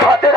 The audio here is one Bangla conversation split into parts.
勝て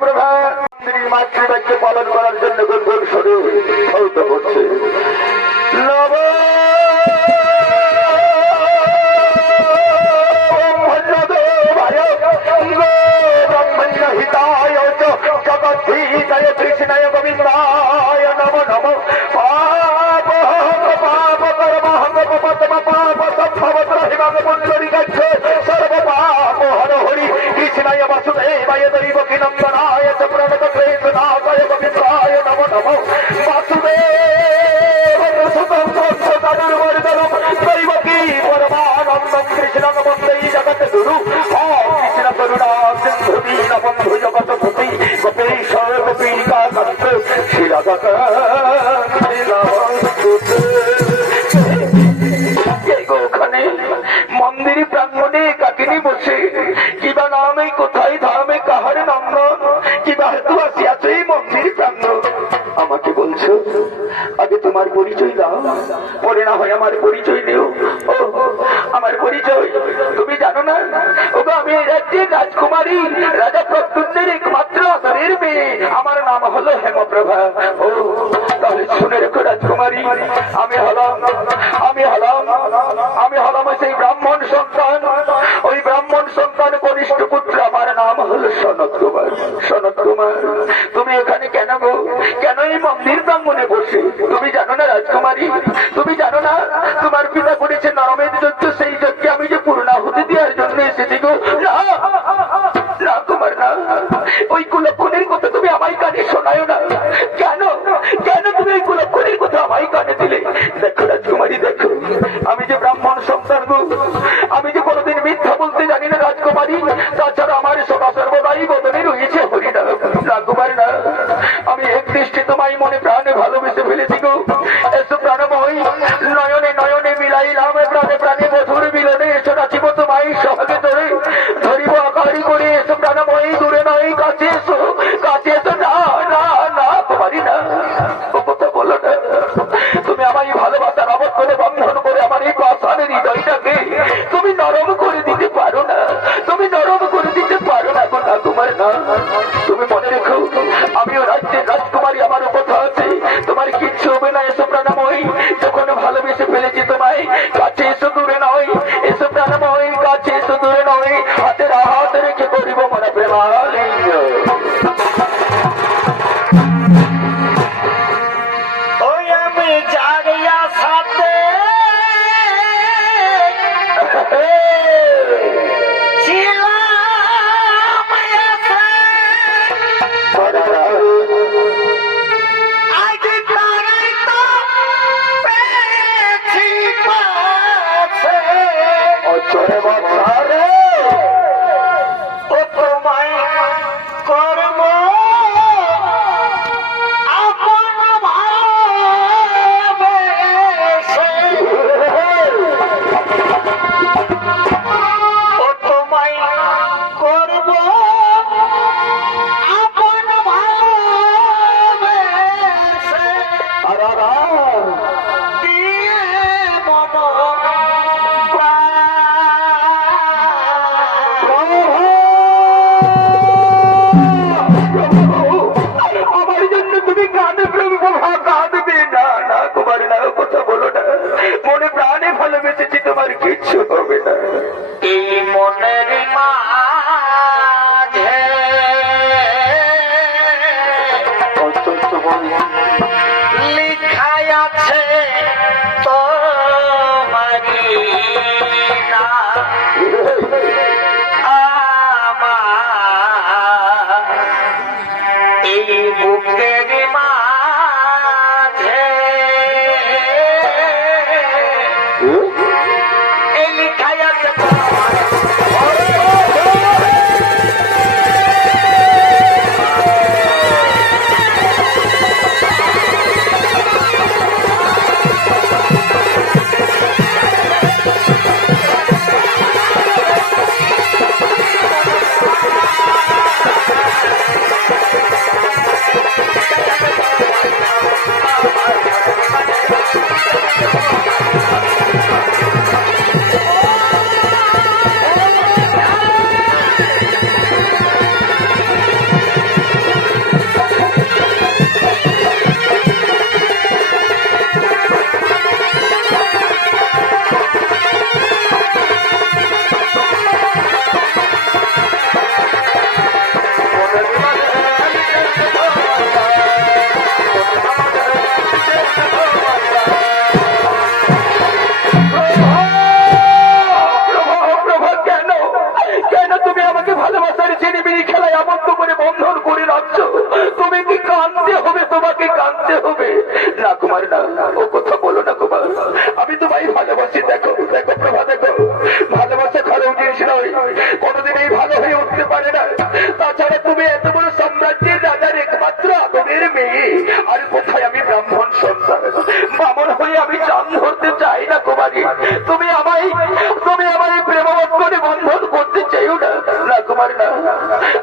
प्रभा আগে তোমার পরিচয় দাও পরে না হয় আমার পরিচয় আমার পরিচয় তুমি জানো না ওগো আমি রাজ্যে রাজকুমারী রাজা প্রত্যুন্নের সনদ কুমার সনদ কুমার তুমি এখানে কেন গো? কেন এই মন্দির মনে বসে? এমনই প্রাণে ভালোবেসে ফেলেছি গো। Thank you. ব্রাহ্মণের মেয়ে আর কোথায় আমি ব্রাহ্মণ সন্তান? বামন হয়ে আমি চান ধরতে চাই না, কুমারী। তুমি আমায়, তুমি আমার প্রেমবন্ধনে বন্ধন করতে চাইও না না, কুমারী, না।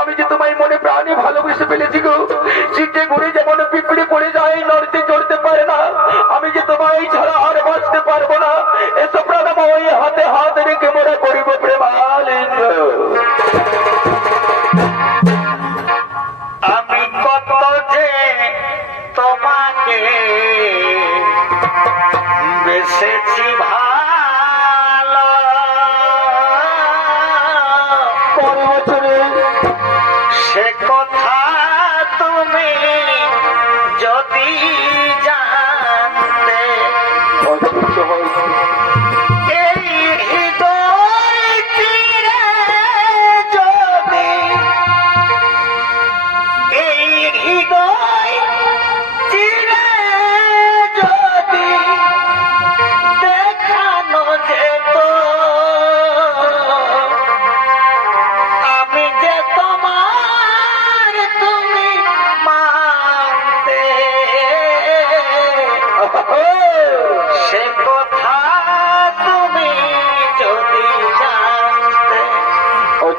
আমি যে তোমায় মনে প্রাণী ভালোবেসে ফেলেছি গো, চিটে ঘুরে যেমন পিঁপড়ে পড়ে যায়, নড়তে চড়তে পারে না। আমি যে তোমায় ছাড়া আর বাঁচতে পারব না, এসব প্রাণ হাতে হাত রেখে মোরা করিব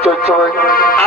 good to.